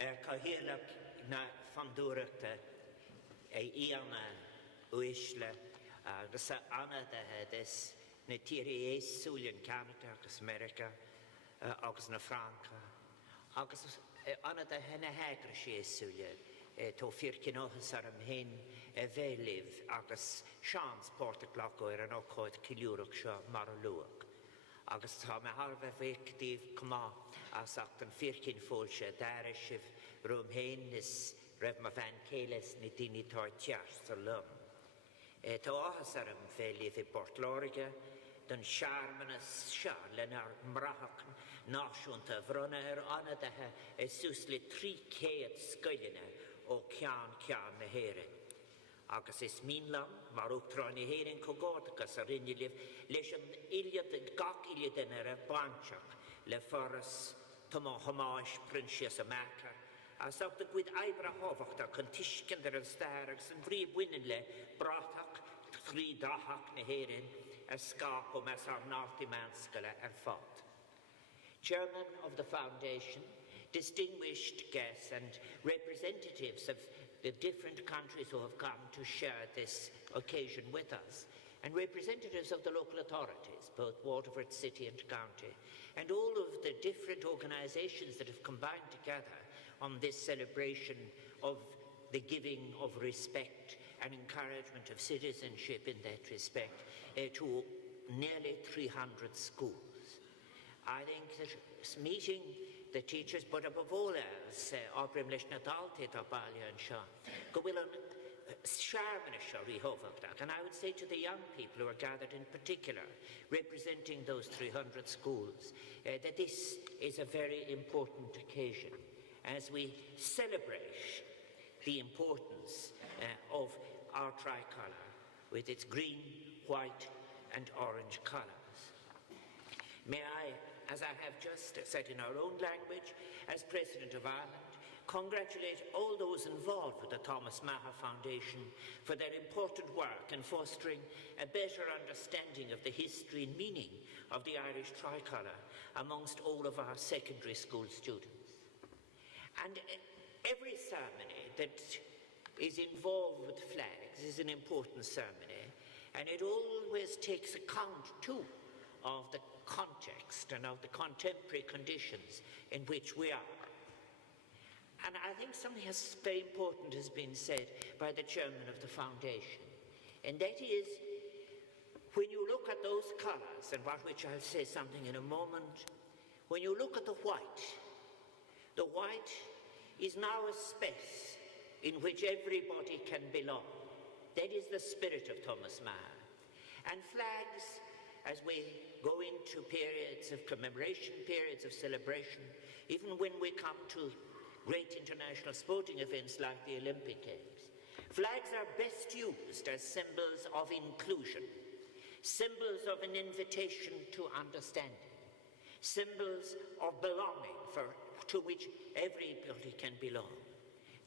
Cahilag na fandúrachta íana uisle agus anna des na tíri éisúlian Canada agus America agus na Franca agus anna na hegra sé éisúlia tó fircinóchas ar am hen bhéliv agus seans Portaglaco an ócóid ciliúrach seo mar a luach. Agus tá me harfa bhéictíh cumá as ach an fircin fóilse dára sibh rum hen is raibh ma bhain céiles na daoine tar tears a lum. Tá áthas ar an bhéliv I Portláirige don searmanas seo lenar mrachach náisiúnta bhronna ar anadathe sús le 300 scoiline ó cean na héireann. Agus is mínlam mar uachtarán na héireann cogódachas a rinne leis an iliad gach iliadan ar a banseach le foras tomá hamáis prinsias a Meagher as ach de gcuid eibra hábhacht a chun tuiscin ar an stair agus an bhrí buineann le bratach trí dachach na héireann a scáp ó mes ar nátaí meanscoile ar fad. Chairman of the Foundation, distinguished guests and representatives of the different countries who have come to share this occasion with us, and representatives of the local authorities, both Waterford City and County, and all of the different organisations that have combined together on this celebration of the giving of respect and encouragement of citizenship in that respect to nearly 300 schools. I think that meeting the teachers, but above all else, Obrim leis na daltaí tá baile an seo, go bhfuil an searmanna seo ríthóbhachtach. And I would say to the young people who are gathered in particular, representing those 300 schools, that this is a very important occasion as we celebrate the importance of our tricolour with its green, white and orange colours. May I, as I have just said in our own language, as President of Ireland, congratulate all those involved with the Thomas Meagher Foundation for their important work in fostering a better understanding of the history and meaning of the Irish tricolour amongst all of our secondary school students. And every ceremony that is involved with flags is an important ceremony, and it always takes account too of the context and of the contemporary conditions in which we are. And I think something very important has been said by the chairman of the foundation, and that is, when you look at those colours, and about which I'll say something in a moment, when you look at the white is now a space in which everybody can belong. That is the spirit of Thomas Meagher. And flags, as we go into periods of commemoration, periods of celebration, even when we come to great international sporting events like the Olympic Games, flags are best used as symbols of inclusion, symbols of an invitation to understanding, symbols of belonging to which everybody can belong.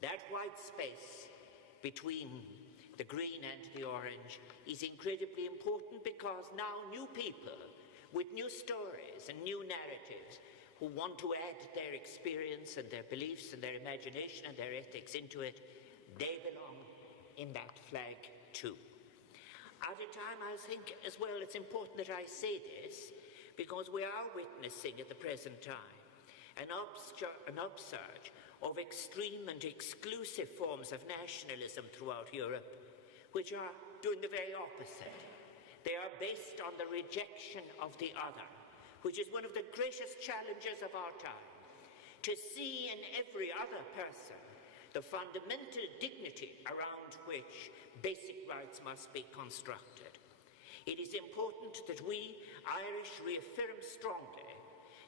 That white space between the green and the orange is incredibly important, because now new people with new stories and new narratives who want to add their experience and their beliefs and their imagination and their ethics into it, they belong in that flag too. At a time, I think as well it's important that I say this, because we are witnessing at the present time an upsurge of extreme and exclusive forms of nationalism throughout Europe, which are doing the very opposite. They are based on the rejection of the other, which is one of the greatest challenges of our time, to see in every other person the fundamental dignity around which basic rights must be constructed. It is important that we Irish reaffirm strongly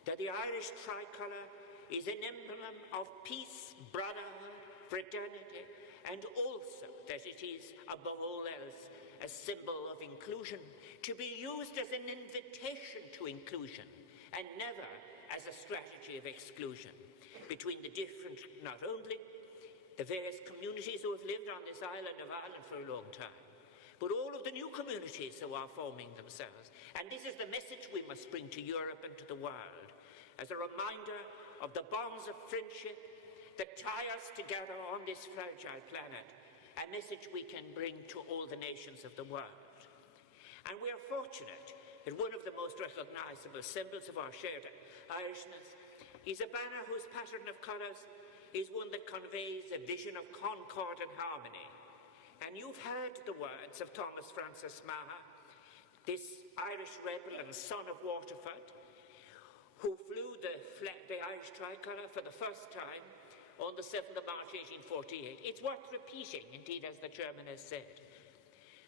that the Irish tricolour is an emblem of peace, brotherhood, fraternity, and also that it is, above all else, a symbol of inclusion, to be used as an invitation to inclusion, and never as a strategy of exclusion between the different, not only the various communities who have lived on this island of Ireland for a long time, but all of the new communities who are forming themselves. And this is the message we must bring to Europe and to the world, as a reminder of the bonds of friendship that tie us together on this fragile planet, a message we can bring to all the nations of the world. And we are fortunate that one of the most recognisable symbols of our shared Irishness is a banner whose pattern of colours is one that conveys a vision of concord and harmony. And you've heard the words of Thomas Francis Meagher, this Irish rebel and son of Waterford, who flew the Irish tricolour for the first time on the 7th of March 1848. It's worth repeating, indeed, as the chairman has said.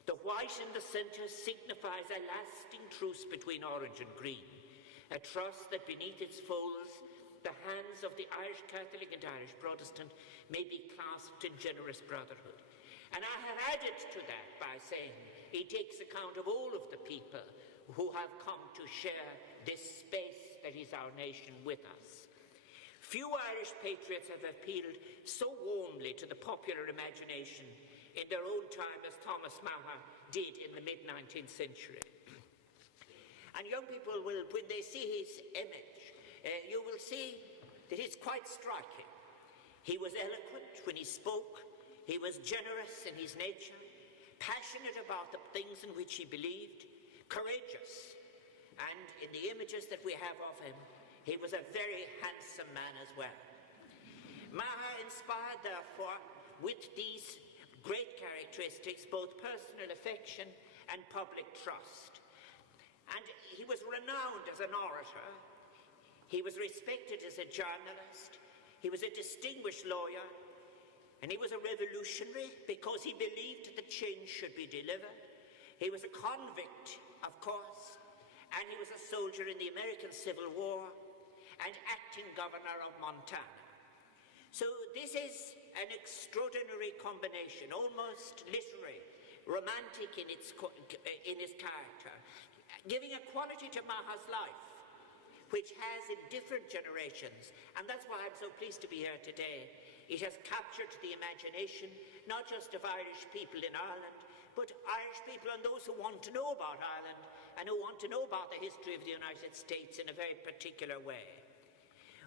The white in the centre signifies a lasting truce between orange and green, a trust that beneath its folds the hands of the Irish Catholic and Irish Protestant may be clasped in generous brotherhood. And I have added to that by saying it takes account of all of the people who have come to share this space that is our nation with us. Few Irish patriots have appealed so warmly to the popular imagination in their own time as Thomas Meagher did in the mid-19th century. And young people will, when they see his image, you will see that it's quite striking. He was eloquent when he spoke. He was generous in his nature, passionate about the things in which he believed, courageous. And in the images that we have of him, he was a very handsome man as well. Meagher inspired, therefore, with these great characteristics, both personal affection and public trust. And he was renowned as an orator. He was respected as a journalist. He was a distinguished lawyer. And he was a revolutionary because he believed that change should be delivered. He was a convict, of course, and he was a soldier in the American Civil War and acting governor of Montana. So this is an extraordinary combination, almost literary, romantic in his character, giving a quality to Meagher's life, which has in different generations, and that's why I'm so pleased to be here today. It has captured the imagination, not just of Irish people in Ireland, but Irish people and those who want to know about Ireland and who want to know about the history of the United States in a very particular way.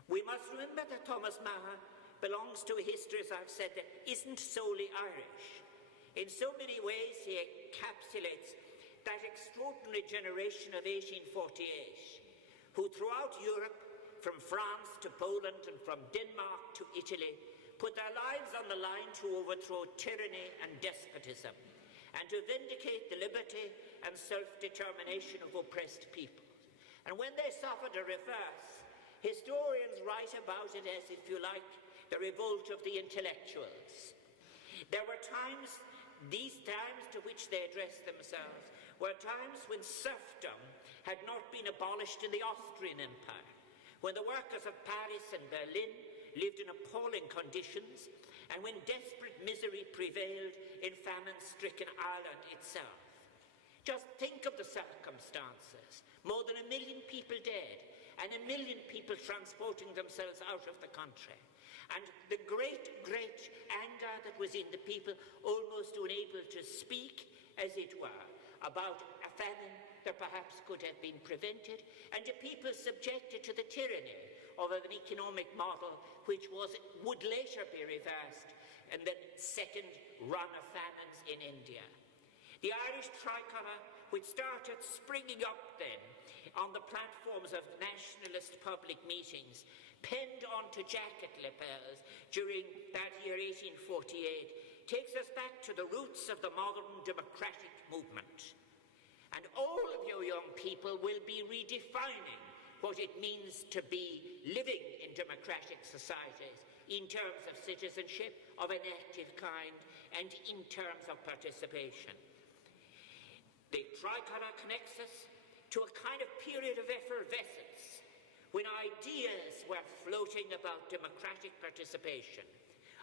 We must remember that Thomas Meagher belongs to a history, as I've said, that isn't solely Irish. In so many ways, he encapsulates that extraordinary generation of 1848, who throughout Europe, from France to Poland and from Denmark to Italy, put their lives on the line to overthrow tyranny and despotism, and to vindicate the liberty and self-determination of oppressed peoples. And when they suffered a reverse, historians write about it as, if you like, the revolt of the intellectuals. There were times, these times to which they addressed themselves, were times when serfdom had not been abolished in the Austrian Empire, when the workers of Paris and Berlin lived in appalling conditions, and when desperate misery prevailed in famine-stricken Ireland itself. Just think of the circumstances. More than 1 million people dead, and 1 million people transporting themselves out of the country. And the great, great anger that was in the people, almost unable to speak, as it were, about a famine that perhaps could have been prevented, and the people subjected to the tyranny of an economic model which would later be reversed in the second run of famines in India. The Irish tricolour, which started springing up then on the platforms of nationalist public meetings, pinned onto jacket lapels during that year 1848, takes us back to the roots of the modern democratic movement. And all of you young people will be redefining what it means to be living in democratic societies in terms of citizenship of an active kind and in terms of participation. The tricolour connects us to a kind of period of effervescence when ideas were floating about democratic participation,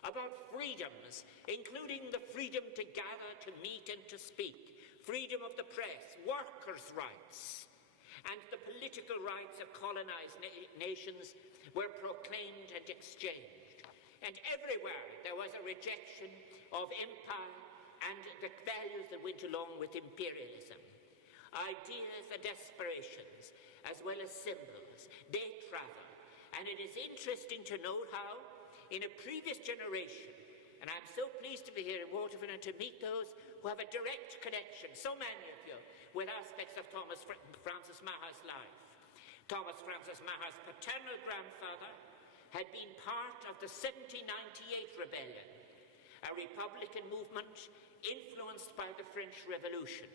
about freedoms, including the freedom to gather, to meet and to speak, freedom of the press, workers' rights, and the political rights of colonized nations were proclaimed and exchanged. And everywhere there was a rejection of empire and the values that went along with imperialism. Ideas and aspirations, as well as symbols, they travel. And it is interesting to note how, in a previous generation, and I'm so pleased to be here in Waterford and to meet those who have a direct connection, so many of you, with aspects of Thomas Francis Meagher's life. Thomas Francis Meagher's paternal grandfather had been part of the 1798 rebellion, a republican movement influenced by the French Revolution,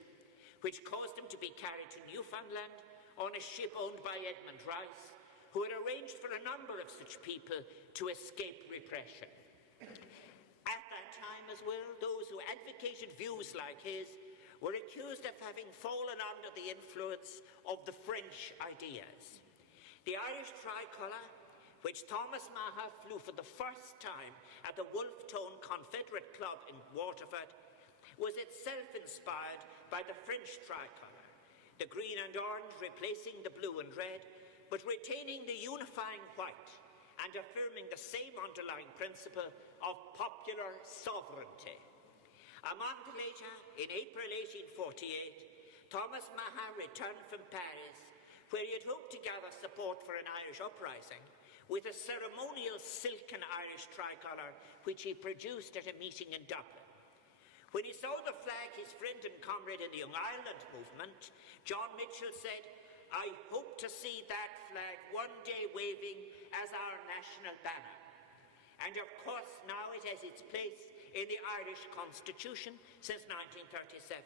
which caused him to be carried to Newfoundland on a ship owned by Edmund Rice, who had arranged for a number of such people to escape repression. At that time as well, those who advocated views like his were accused of having fallen under the influence of the French ideas. The Irish tricolour, which Thomas Meagher flew for the first time at the Wolfe-Tone Confederate Club in Waterford, was itself inspired by the French tricolour, the green and orange replacing the blue and red, but retaining the unifying white and affirming the same underlying principle of popular sovereignty. A month later, in April 1848, Thomas Meagher returned from Paris, where he had hoped to gather support for an Irish uprising, with a ceremonial silken Irish tricolour which he produced at a meeting in Dublin. When he saw the flag his friend and comrade in the Young Ireland movement, John Mitchell, said, "I hope to see that flag one day waving as our national banner." And of course now it has its place in the Irish Constitution since 1937.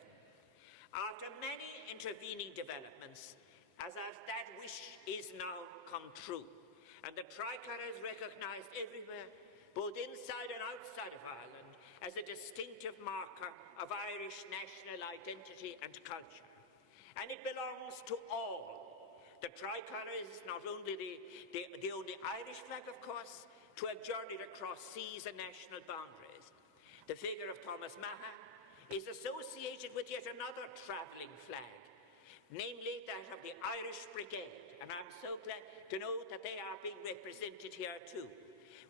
After many intervening developments, as that wish is now come true, and the tricolour is recognised everywhere, both inside and outside of Ireland, as a distinctive marker of Irish national identity and culture. And it belongs to all. The tricolour is not only the only Irish flag, of course, to have journeyed across seas and national boundaries. The figure of Thomas Meagher is associated with yet another travelling flag, namely that of the Irish Brigade, and I'm so glad to know that they are being represented here too,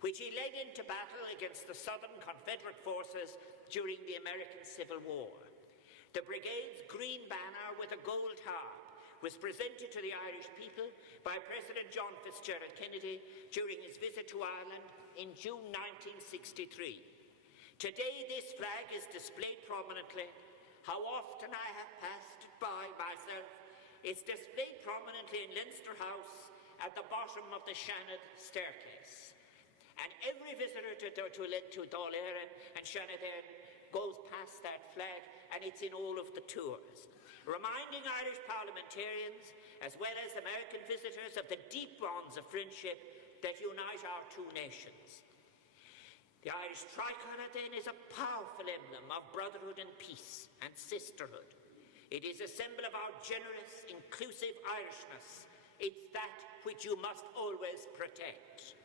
which he led into battle against the Southern Confederate forces during the American Civil War. The brigade's green banner with a gold harp was presented to the Irish people by President John Fitzgerald Kennedy during his visit to Ireland in June 1963. Today this flag is displayed prominently. How often I have passed it by myself. It's displayed prominently in Leinster House at the bottom of the Shannon staircase. And every visitor to Dáil Éireann and Shannon goes past that flag, and it's in all of the tours, reminding Irish parliamentarians as well as American visitors of the deep bonds of friendship that unite our two nations. The Irish tricolour, then, is a powerful emblem of brotherhood and peace and sisterhood. It is a symbol of our generous, inclusive Irishness. It's that which you must always protect.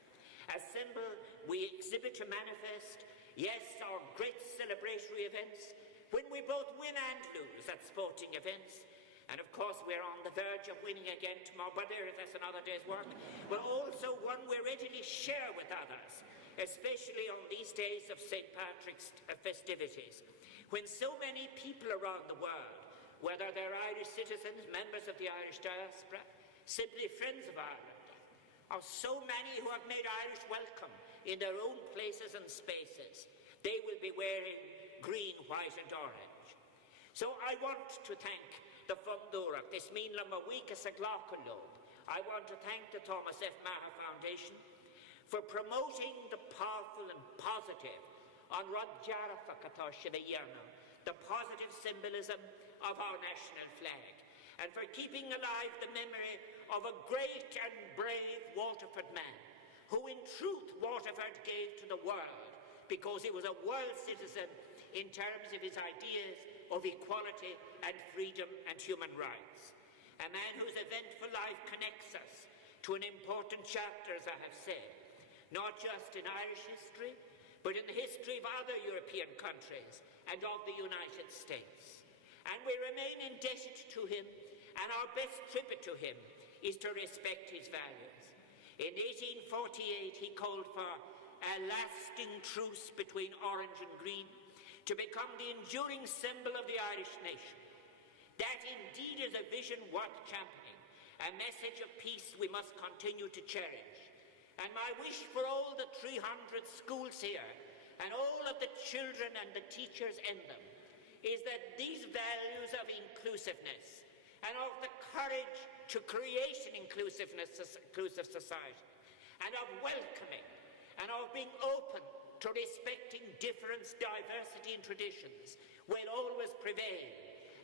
A symbol we exhibit to manifest, yes, our great celebratory events, when we both win and lose at sporting events. And of course we're on the verge of winning again tomorrow, but that's another day's work. But also one we readily share with others, especially on these days of St. Patrick's festivities, when so many people around the world, whether they're Irish citizens, members of the Irish diaspora, simply friends of Ireland, are so many who have made Irish welcome in their own places and spaces. They will be wearing green, white and orange. So I want to thank the Fundúrach, this Mínla Mawíka Saglachalób. I want to thank the Thomas F. Meagher Foundation for promoting the powerful and positive the positive symbolism of our national flag, and for keeping alive the memory of a great and brave Waterford man, who in truth Waterford gave to the world, because he was a world citizen in terms of his ideas of equality and freedom and human rights. A man whose eventful life connects us to an important chapter, as I have said, not just in Irish history, but in the history of other European countries and of the United States. And we remain indebted to him, and our best tribute to him is to respect his values. In 1848, he called for a lasting truce between orange and green to become the enduring symbol of the Irish nation. That indeed is a vision worth championing, a message of peace we must continue to cherish. And my wish for all the 300 300 schools here, and all of the children and the teachers in them, is that these values of inclusiveness and of the courage to create an inclusive society, and of welcoming, and of being open to respecting difference, diversity and traditions will always prevail.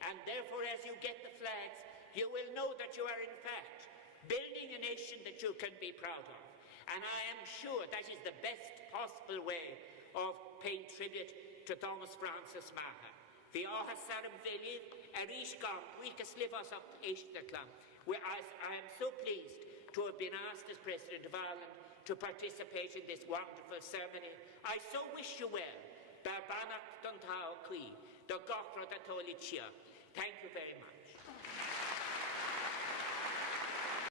And therefore, as you get the flags, you will know that you are in fact building a nation that you can be proud of. And I am sure that is the best possible way of paying tribute to Thomas Francis Meagher. Bhí áthas saram bhíliv, Arish Gam, Weekas Livas up Eishterklam. I am so pleased to have been asked as President of Ireland to participate in this wonderful ceremony. I so wish you well. Dar Banak Dontao Kui, the Gokra Datoli Chia. Thank you very much.